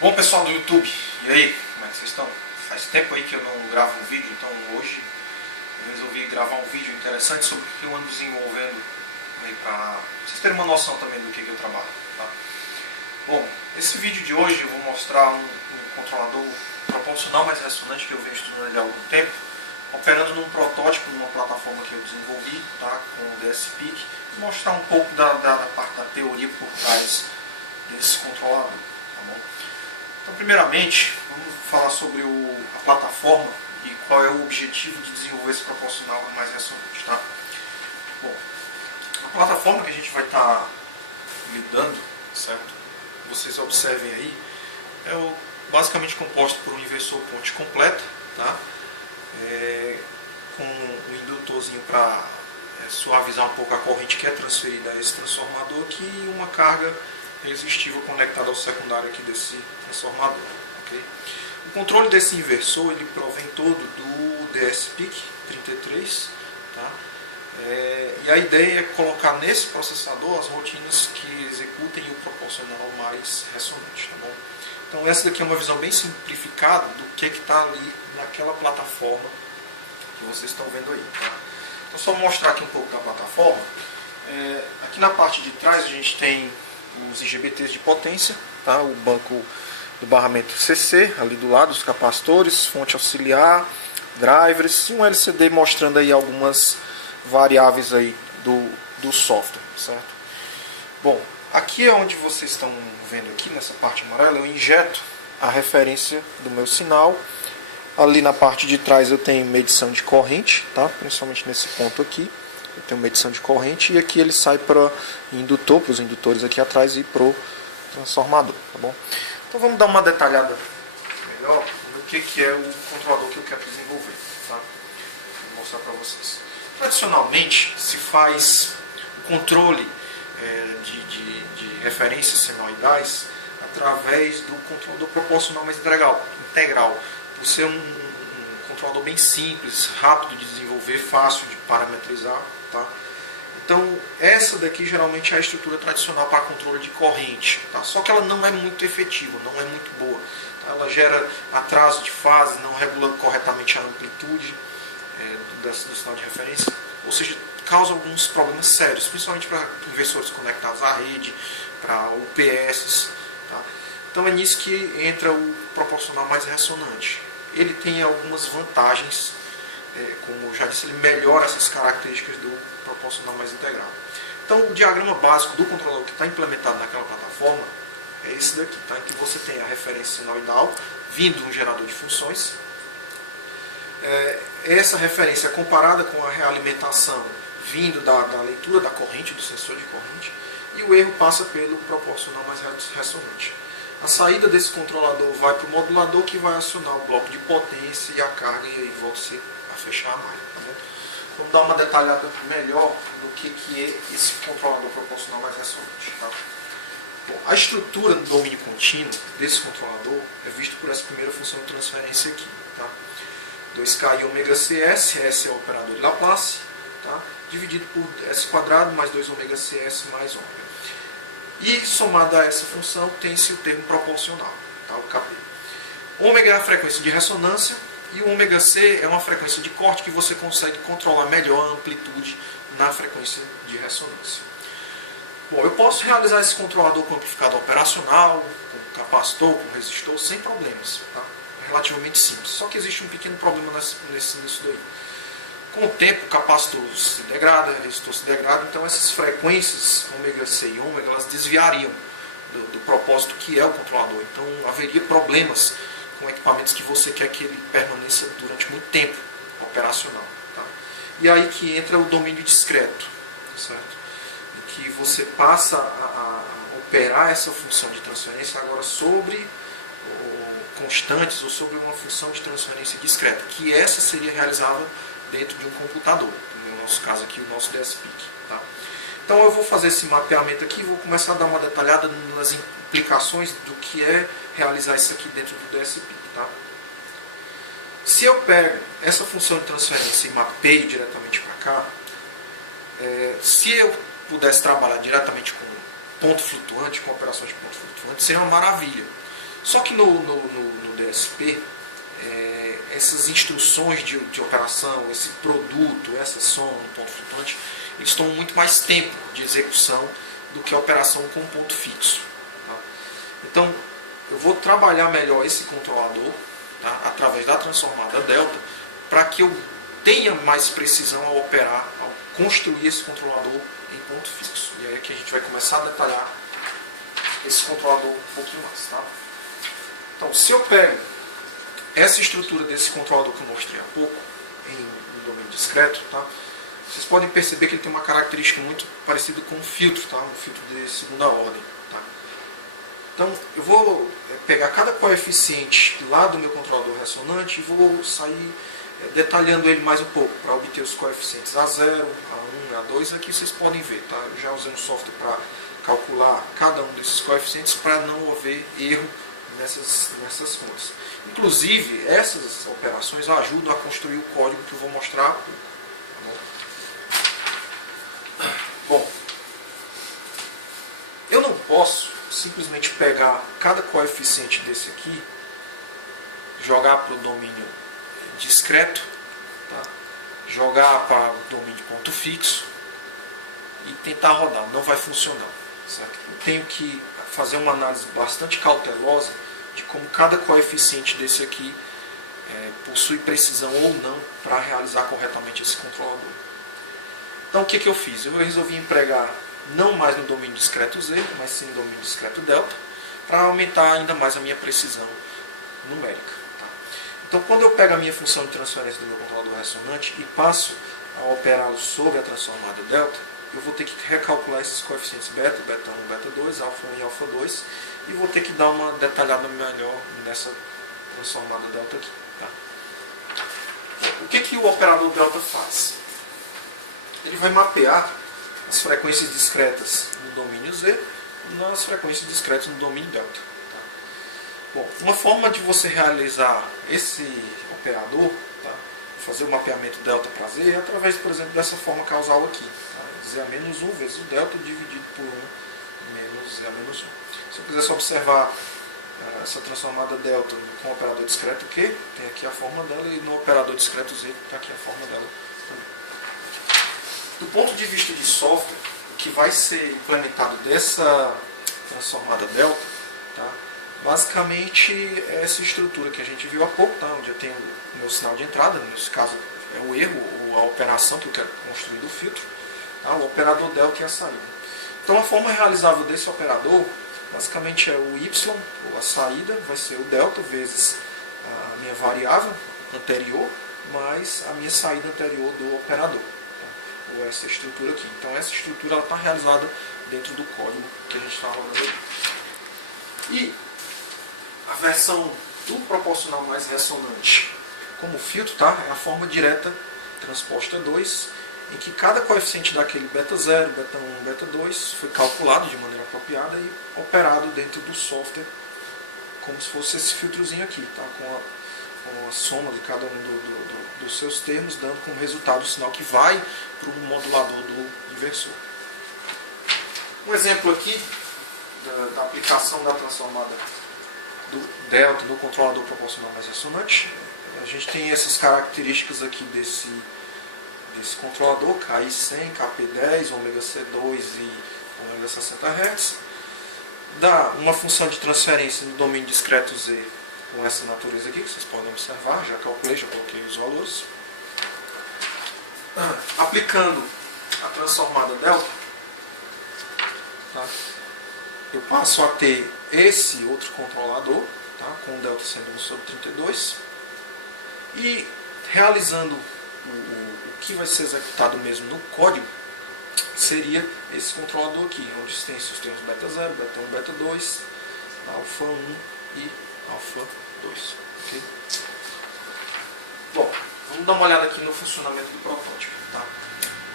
Bom, pessoal do YouTube, e aí, como é que vocês estão? Faz tempo aí que eu não gravo um vídeo, então hoje eu resolvi gravar um vídeo interessante sobre o que eu ando desenvolvendo aí para vocês terem uma noção também do que eu trabalho, tá? Bom, esse vídeo de hoje eu vou mostrar um controlador proporcional mais ressonante que eu venho estudando ele há algum tempo, operando num protótipo, numa plataforma que eu desenvolvi, tá, com o DSPIC, e mostrar um pouco da parte da teoria por trás desse controlador, tá bom? Então, primeiramente, vamos falar sobre a plataforma e qual é o objetivo de desenvolver esse proporcional mais ressonante, tá? Bom, a plataforma que a gente vai estar lidando, certo? Vocês observem aí, é basicamente composto por um inversor ponte completo, tá? Com um indutorzinho para suavizar um pouco a corrente que é transferida a esse transformador aqui e uma carga resistiva conectada ao secundário aqui desse transformador. Okay? O controle desse inversor ele provém todo do DSPIC 33, tá? E a ideia é colocar nesse processador as rotinas que executem o proporcional mais ressonante. Tá bom? Então essa daqui é uma visão bem simplificada do que está ali naquela plataforma que vocês estão vendo aí. Tá? Então só mostrar aqui um pouco da plataforma. Aqui na parte de trás a gente tem os IGBTs de potência, tá? O banco do barramento CC, ali do lado, os capacitores, fonte auxiliar, drivers e um LCD mostrando aí algumas variáveis aí do software, certo? Bom, aqui é onde vocês estão vendo aqui, nessa parte amarela, eu injeto a referência do meu sinal. Ali na parte de trás eu tenho medição de corrente, tá? Principalmente nesse ponto aqui. Eu tenho medição de corrente e aqui ele sai para indutor, para os indutores aqui atrás e para o transformador, tá bom? Então vamos dar uma detalhada melhor no que é o controlador que eu quero desenvolver, tá? Vou mostrar para vocês. Tradicionalmente se faz o controle de referências senoidais através do controlador proporcional mais integral. Por ser um controlador bem simples, rápido de desenvolver, fácil de parametrizar, tá? Então essa daqui geralmente é a estrutura tradicional para controle de corrente, tá? Só que ela não é muito efetiva, não é muito boa, tá? Ela gera atraso de fase, não regula corretamente a amplitude do sinal de referência, ou seja, causa alguns problemas sérios, principalmente para inversores conectados à rede, para UPS, tá? Então é nisso que entra o proporcional mais ressonante. Ele tem algumas vantagens, como eu já disse, ele melhora essas características do proporcional mais integrado. Então o diagrama básico do controlador que está implementado naquela plataforma é esse daqui, tá? Em que você tem a referência sinoidal vindo de um gerador de funções. Essa referência é comparada com a realimentação vindo da leitura da corrente, do sensor de corrente, e o erro passa pelo proporcional mais ressonante. A saída desse controlador vai para o modulador que vai acionar o bloco de potência e a carga e aí volta a fechar a malha. Tá bom? Vamos dar uma detalhada melhor no que é esse controlador proporcional mais ressonante. Tá? Bom, a estrutura do domínio contínuo desse controlador é vista por essa primeira função de transferência aqui. Tá? 2K e ômega CS, S é o operador de Laplace, tá? Dividido por S quadrado mais 2 ômega CS mais ômega. E somado a essa função tem-se o termo proporcional, tá? O KB. Ômega é a frequência de ressonância e o ômega C é uma frequência de corte que você consegue controlar melhor a amplitude na frequência de ressonância. Bom, eu posso realizar esse controlador com amplificador operacional, com capacitor, com resistor, sem problemas, tá? É relativamente simples. Só que existe um pequeno problema nisso daí. Com o tempo, o capacitor se degrada, o resistor se degrada, então essas frequências ômega C e ômega elas desviariam do propósito que é o controlador. Então haveria problemas com equipamentos que você quer que ele permaneça durante muito tempo operacional. Tá? E aí que entra o domínio discreto, certo? Em que você passa a operar essa função de transferência agora sobre constantes ou sobre uma função de transferência discreta, que essa seria realizada dentro de um computador, no nosso caso aqui o nosso DSPIC. Tá? Então eu vou fazer esse mapeamento aqui e vou começar a dar uma detalhada nas implicações do que é realizar isso aqui dentro do DSPIC. Tá? Se eu pego essa função de transferência e mapeio diretamente para cá, se eu pudesse trabalhar diretamente com ponto flutuante, com operações de ponto flutuante, seria uma maravilha. Só que no DSP, essas instruções de operação, esse produto, essa soma no ponto flutuante, eles tomam muito mais tempo de execução do que a operação com ponto fixo. Tá? Então, eu vou trabalhar melhor esse controlador, tá? Através da transformada delta, para que eu tenha mais precisão ao operar, ao construir esse controlador em ponto fixo. E aí é que a gente vai começar a detalhar esse controlador um pouquinho mais. Tá? Então, se eu pego essa estrutura desse controlador que eu mostrei há pouco, no domínio discreto, tá? Vocês podem perceber que ele tem uma característica muito parecida com um filtro, tá? Um filtro de segunda ordem. Tá? Então, eu vou pegar cada coeficiente lá do meu controlador ressonante e vou sair detalhando ele mais um pouco, para obter os coeficientes A0, A1, A2. Aqui vocês podem ver. Tá? Eu já usei um software para calcular cada um desses coeficientes para não haver erro nessas contas. Inclusive, essas operações ajudam a construir o código que eu vou mostrar. Bom, eu não posso simplesmente pegar cada coeficiente desse aqui, jogar para o domínio discreto, tá? Jogar para o domínio de ponto fixo e tentar rodar. Não vai funcionar. Certo? Eu tenho que fazer uma análise bastante cautelosa de como cada coeficiente desse aqui possui precisão ou não para realizar corretamente esse controlador. Então o que eu fiz? Eu resolvi empregar não mais no domínio discreto Z, mas sim no domínio discreto delta, para aumentar ainda mais a minha precisão numérica. Tá? Então quando eu pego a minha função de transferência do meu controlador ressonante e passo a operá-lo sobre a transformada delta, eu vou ter que recalcular esses coeficientes beta, beta 1, beta 2, alfa 1 e alfa 2, e vou ter que dar uma detalhada melhor nessa transformada delta aqui. Tá? O que o operador delta faz? Ele vai mapear as frequências discretas no domínio Z nas frequências discretas no domínio delta. Tá? Bom, uma forma de você realizar esse operador, tá? Fazer o mapeamento delta para Z, é através, por exemplo, dessa forma causal aqui. Z a menos 1 vezes o delta dividido por 1 menos Z a menos 1. Se eu quisesse observar essa transformada delta com o operador discreto Q, tem aqui a forma dela, e no operador discreto Z está aqui a forma dela também. Do ponto de vista de software, o que vai ser implementado dessa transformada delta, tá? Basicamente é essa estrutura que a gente viu há pouco, tá? Onde eu tenho o meu sinal de entrada, nesse caso é o erro ou a operação que eu quero construir do filtro. O operador delta e a saída. Então a forma realizável desse operador basicamente é o y, ou a saída, vai ser o delta vezes a minha variável anterior, mais a minha saída anterior do operador. Tá? Ou essa estrutura aqui. Então essa estrutura está realizada dentro do código que a gente está rodando aqui. E a versão do proporcional mais ressonante como filtro, tá? É a forma direta transposta 2, em que cada coeficiente daquele beta 0, beta 1, beta 2 foi calculado de maneira apropriada e operado dentro do software como se fosse esse filtrozinho aqui, tá? com a soma de cada um dos seus termos, dando como resultado o sinal que vai para o modulador do inversor. Um exemplo aqui da aplicação da transformada do delta no controlador proporcional mais ressonante. A gente tem essas características aqui desse controlador, KI100, KP10, ômega C2 e ômega 60 Hz. Dá uma função de transferência no domínio discreto Z com essa natureza aqui, que vocês podem observar, já calculei, já coloquei os valores. Aplicando a transformada delta, tá? Eu passo a ter esse outro controlador, tá? Com o delta sendo 1 sobre 32, e realizando o que vai ser executado mesmo no código seria esse controlador aqui, onde tem os termos beta 0, beta 1, beta 2, alfa 1 e alfa 2. Okay? Bom, vamos dar uma olhada aqui no funcionamento do protótipo. Tá?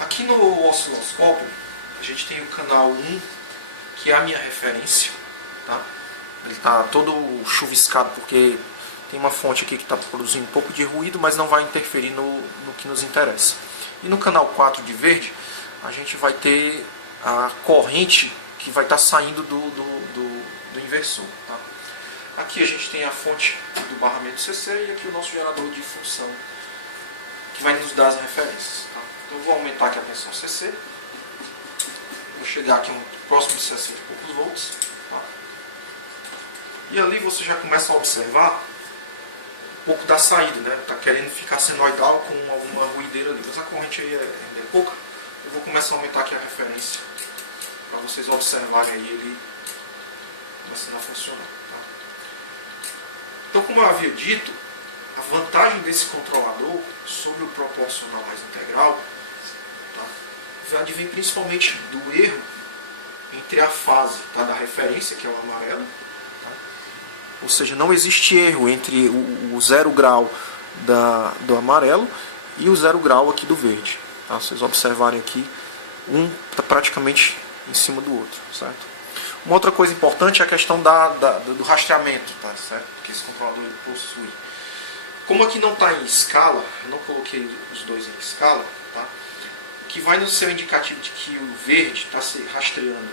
Aqui no osciloscópio, a gente tem o canal 1, que é a minha referência. Tá? Ele está todo chuviscado porque tem uma fonte aqui que está produzindo um pouco de ruído, mas não vai interferir no que nos interessa. E no canal 4 de verde, a gente vai ter a corrente que vai estar saindo do inversor. Tá? Aqui a gente tem a fonte do barramento CC e aqui o nosso gerador de função, que vai nos dar as referências. Tá? Então eu vou aumentar aqui a tensão CC. Vou chegar aqui próximo de 60 e poucos volts. Tá? E ali você já começa a observar um pouco da saída, né? Está querendo ficar senoidal com alguma ruideira ali, mas a corrente aí é pouca. Eu vou começar a aumentar aqui a referência para vocês observarem aí ele começando a funcionar. Tá? Então, como eu havia dito, a vantagem desse controlador sobre o proporcional mais integral, tá, vai advir principalmente do erro entre a fase, tá, da referência, que é o amarelo, tá? Ou seja, não existe erro entre o 0 grau do amarelo e o 0 grau aqui do verde. Tá? Vocês observarem aqui, um está praticamente em cima do outro, certo? Uma outra coisa importante é a questão do rastreamento, tá, certo? Que esse controlador ele possui. Como aqui não está em escala, eu não coloquei os dois em escala, tá? O que vai nos ser um indicativo de que o verde está se rastreando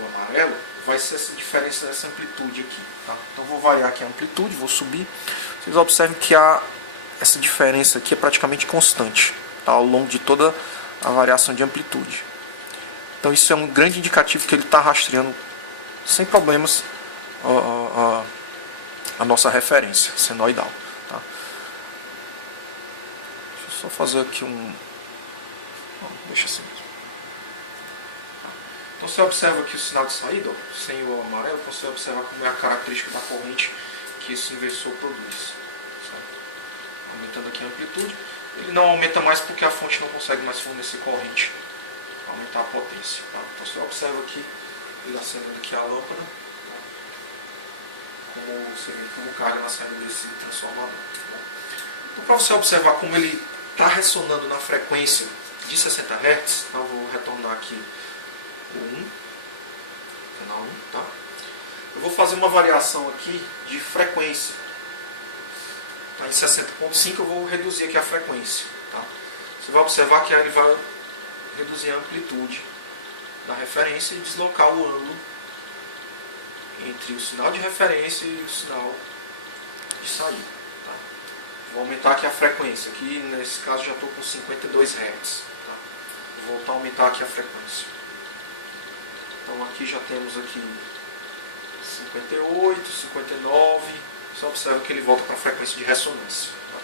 o amarelo vai ser essa diferença dessa amplitude aqui. Tá? Então vou variar aqui a amplitude, vou subir. Vocês observem que essa diferença aqui é praticamente constante, tá? Ao longo de toda a variação de amplitude. Então isso é um grande indicativo que ele está rastreando sem problemas a nossa referência senoidal. Tá? Deixa eu só fazer aqui deixa assim mesmo. Então você observa aqui o sinal de saída, ó, sem o amarelo, então você observa como é a característica da corrente que esse inversor produz. Certo? Aumentando aqui a amplitude. Ele não aumenta mais porque a fonte não consegue mais fornecer corrente para aumentar a potência. Tá? Então você observa aqui ele acendendo aqui a lâmpada, tá? como carga na saída desse transformador. Tá? Então para você observar como ele está ressonando na frequência de 60 Hz, então eu vou retornar aqui o 1, canal 1, tá? Eu vou fazer uma variação aqui de frequência. Tá? Em 60.5 eu vou reduzir aqui a frequência. Tá? Você vai observar que aí ele vai reduzir a amplitude da referência e deslocar o ângulo entre o sinal de referência e o sinal de saída. Tá? Vou aumentar aqui a frequência. Aqui nesse caso já estou com 52 Hz. Tá? Vou voltar a aumentar aqui a frequência. Então aqui já temos aqui 58, 59. Você observa que ele volta para a frequência de ressonância. Tá?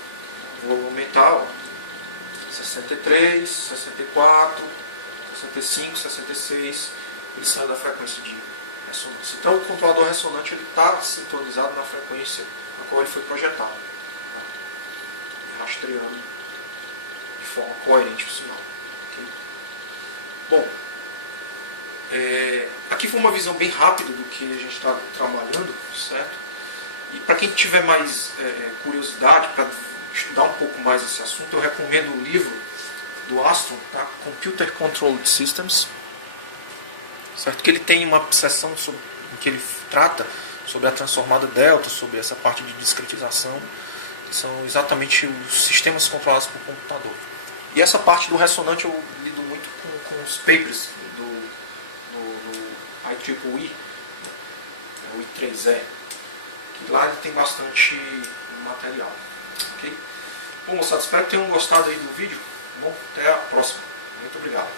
Vou aumentar, ó, 63, 64, 65, 66. Ele sai da frequência de ressonância. Então o controlador ressonante está sintonizado na frequência na qual ele foi projetado. Tá? Rastreando de forma coerente o sinal. Okay? Bom, aqui foi uma visão bem rápida do que a gente está trabalhando, certo? E para quem tiver mais curiosidade, para estudar um pouco mais esse assunto, eu recomendo o livro do Astron, tá? Computer Controlled Systems, certo? Que ele tem uma seção em que ele trata sobre a transformada delta, sobre essa parte de discretização, que são exatamente os sistemas controlados por computador. E essa parte do ressonante eu lido muito com os papers do IEEE, o I3E, que lá ele tem bastante material. Okay? Bom, moçada, espero que tenham gostado aí do vídeo. Bom, até a próxima. Muito obrigado.